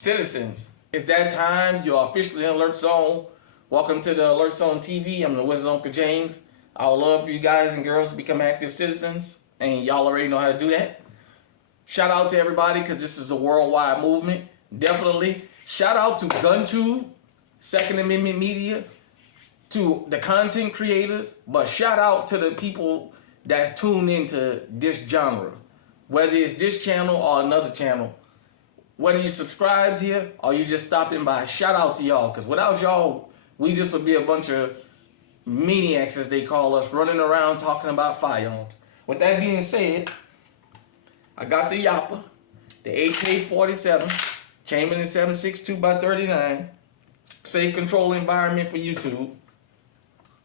Citizens, it's that time. You're officially in Alert Zone. Welcome to the Alert Zone TV. I'm the Wizard Uncle James. I would love for you guys and girls to become active citizens, and y'all already know how to do that. Shout out to everybody because this is a worldwide movement. Definitely. Shout out to GunTube, Second Amendment Media, to the content creators, but shout out to the people that tune into this genre, whether it's this channel or another channel. Whether you subscribed here or you just stopping by, shout out to y'all. Because without y'all, we just would be a bunch of maniacs, as they call us, running around talking about firearms. With that being said, I got the Yappa, the AK-47, Chamberlain 7.62x39, safe control environment for YouTube.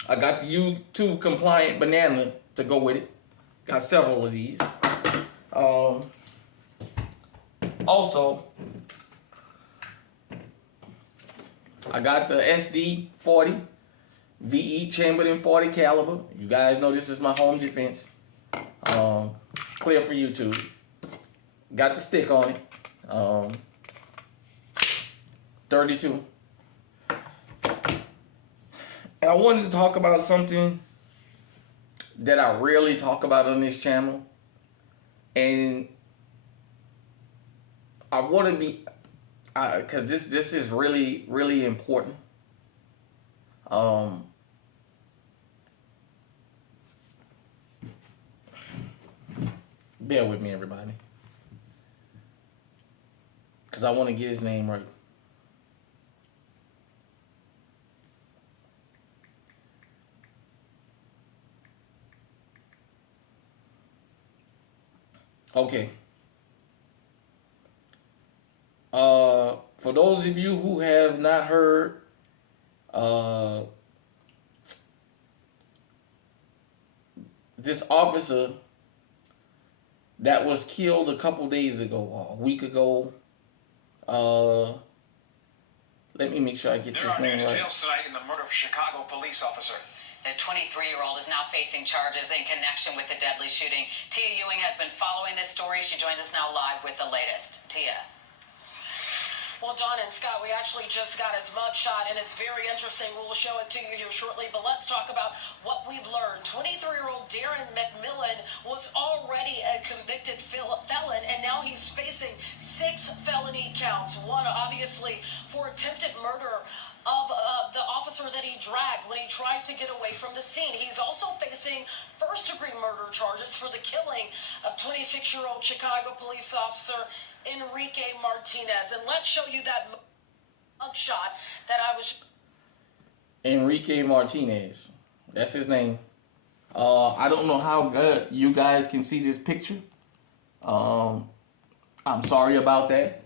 I got the YouTube compliant banana to go with it. Got several of these. Also, I got the SD-40 VE Chamberlain 40 caliber. You guys know this is my home defense. Clear for YouTube. Got the stick on it. 32. And I wanted to talk about something that I rarely talk about on this channel. And I want to be, because this is really, really important. Bear with me, everybody. Because I want to get his name right. Okay. For those of you who have not heard, this officer that was killed a couple days ago, or a week ago, let me make sure I get this name right. There are new details tonight in the murder of a Chicago police officer. The 23-year-old is now facing charges in connection with the deadly shooting. Tia Ewing has been following this story. She joins us now live with the latest. Tia. Well, Dawn and Scott, we actually just got his mugshot, and it's very interesting. We'll show it to you here shortly, but let's talk about what we've learned. 23-year-old Darren McMillan was already a convicted felon, and now he's facing 6 felony counts. One, obviously, for attempted murder of the officer that he dragged when he tried to get away from the scene. He's also facing first-degree murder charges for the killing of 26-year-old Chicago police officer Enrique Martinez. And let's show you that mugshot that I was... Enrique Martinez. That's his name. I don't know how good you guys can see this picture. I'm sorry about that.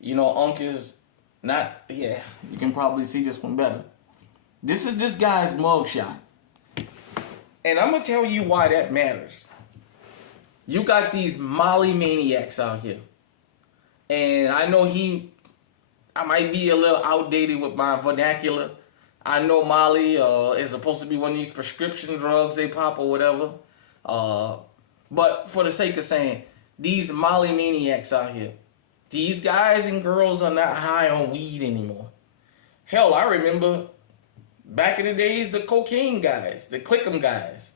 You know, Unc is not... Yeah, you can probably see this one better. This is this guy's mugshot. And I'm going to tell you why that matters. You got these Molly maniacs out here. And I know I might be a little outdated with my vernacular. I know Molly is supposed to be one of these prescription drugs they pop or whatever. But for the sake of saying, these Molly maniacs out here, these guys and girls are not high on weed anymore. Hell, I remember back in the days, the cocaine guys, the Clickham guys,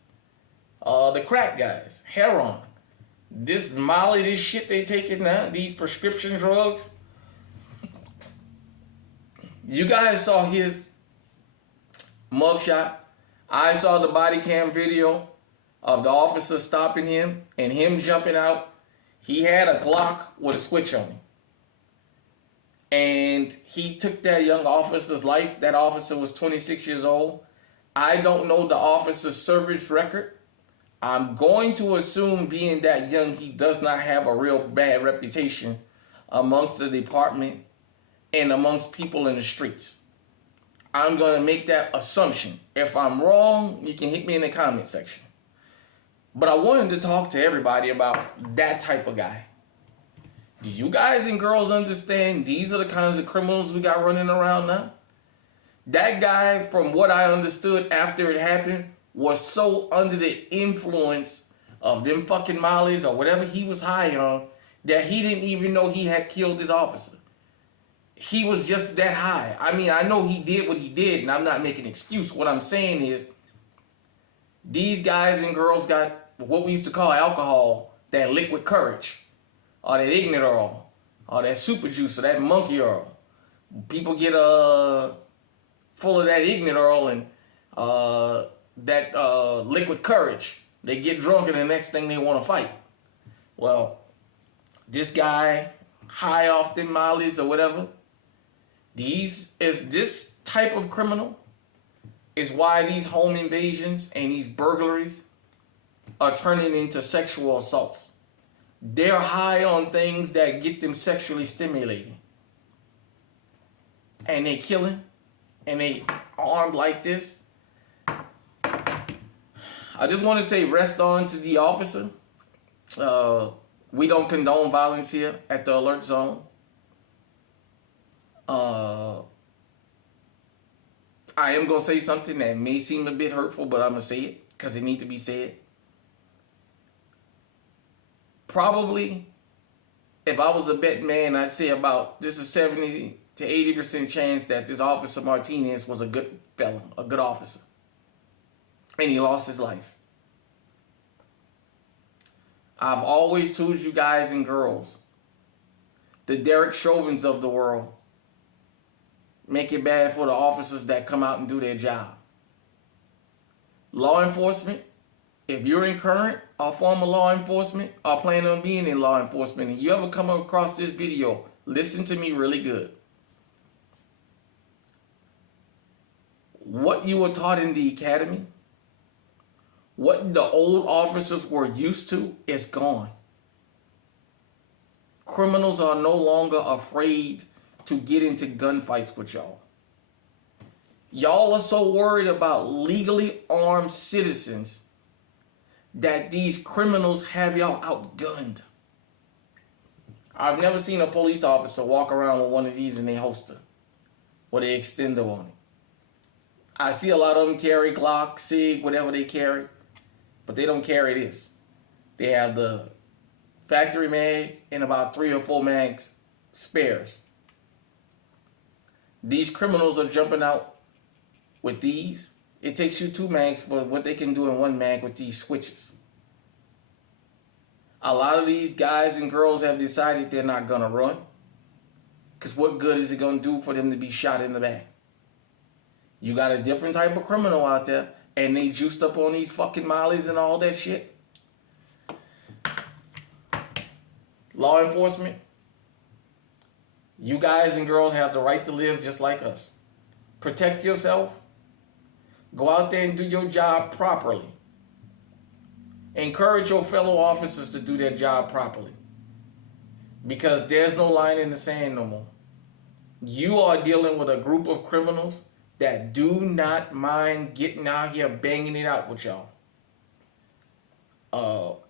the crack guys, heroin. This Molly, this shit they taking now, these prescription drugs. You guys saw his mugshot. I saw the body cam video of the officer stopping him and him jumping out. He had a Glock with a switch on him. And he took that young officer's life. That officer was 26 years old. I don't know the officer's service record. I'm going to assume, being that young, he does not have a real bad reputation amongst the department and amongst people in the streets. I'm going to make that assumption. If I'm wrong, you can hit me in the comment section. But I wanted to talk to everybody about that type of guy. Do you guys and girls understand these are the kinds of criminals we got running around now? That guy, from what I understood after it happened, was so under the influence of them fucking mollies or whatever he was high on that he didn't even know he had killed this officer. he was just that high. I mean, I know he did what he did, and I'm not making an excuse. What I'm saying is, these guys and girls got what we used to call alcohol, that liquid courage, or that ignorant oil, or that super juice, or that monkey oil. People get full of that ignorant oil and that liquid courage. They get drunk, and the next thing they want to fight. Well, this guy, high off them mollies or whatever, this type of criminal is why these home invasions and these burglaries are turning into sexual assaults. They're high on things that get them sexually stimulating. And they killing, and they armed like this. I just want to say rest on to the officer. We don't condone violence here at the Alert Zone. I am going to say something that may seem a bit hurtful, but I'm going to say it because it needs to be said. Probably, if I was a betting man, I'd say there's a 70 to 80% chance that this Officer Martinez was a good fella, a good officer. And he lost his life. I've always told you guys and girls, the Derek Chauvins of the world make it bad for the officers that come out and do their job. Law enforcement, if you're in current or former law enforcement or planning on being in law enforcement, and you ever come across this video, listen to me really good. What you were taught in the academy, what the old officers were used to, is gone. Criminals are no longer afraid to get into gunfights with y'all. Y'all are so worried about legally armed citizens that these criminals have y'all outgunned. I've never seen a police officer walk around with one of these in their holster with an extender on it. I see a lot of them carry Glock, SIG, whatever they carry, but they don't carry this. They have the factory mag and about 3 or 4 mags spares. These criminals are jumping out with these. It takes you 2 mags for what they can do in 1 mag with these switches. A lot of these guys and girls have decided they're not going to run. Because what good is it going to do for them to be shot in the back? You got a different type of criminal out there, and they juiced up on these fucking mollies and all that shit. Law enforcement, you guys and girls have the right to live just like us. Protect yourself. Go out there and do your job properly. Encourage your fellow officers to do their job properly. Because there's no line in the sand no more. You are dealing with a group of criminals that do not mind getting out here banging it out with y'all.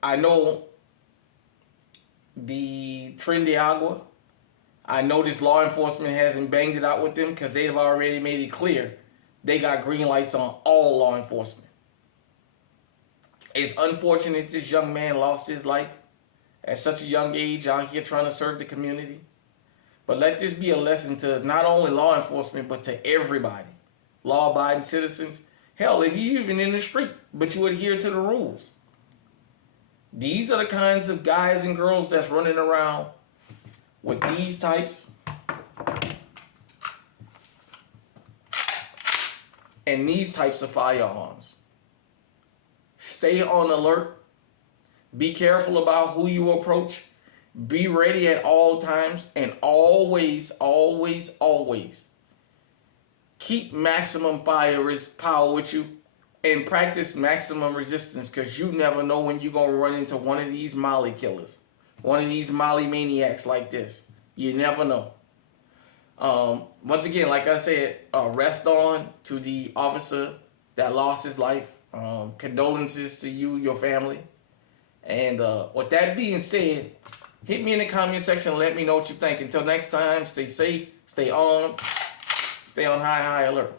I know the Tren de Agua. I know this law enforcement hasn't banged it out with them because they've already made it clear they got green lights on all law enforcement. It's unfortunate this young man lost his life at such a young age out here trying to serve the community. But let this be a lesson to not only law enforcement, but to everybody. Law-abiding citizens. Hell, if you even in the street, but you adhere to the rules. These are the kinds of guys and girls that's running around with these types and these types of firearms. Stay on alert. Be careful about who you approach. Be ready at all times, and always, always, always keep maximum power with you and practice maximum resistance, because you never know when you're going to run into one of these Molly killers, one of these Molly maniacs like this. You never know. Once again, like I said, rest on to the officer that lost his life. Condolences to you, your family. And with that being said, hit me in the comment section and let me know what you think. Until next time, stay safe, stay on high alert.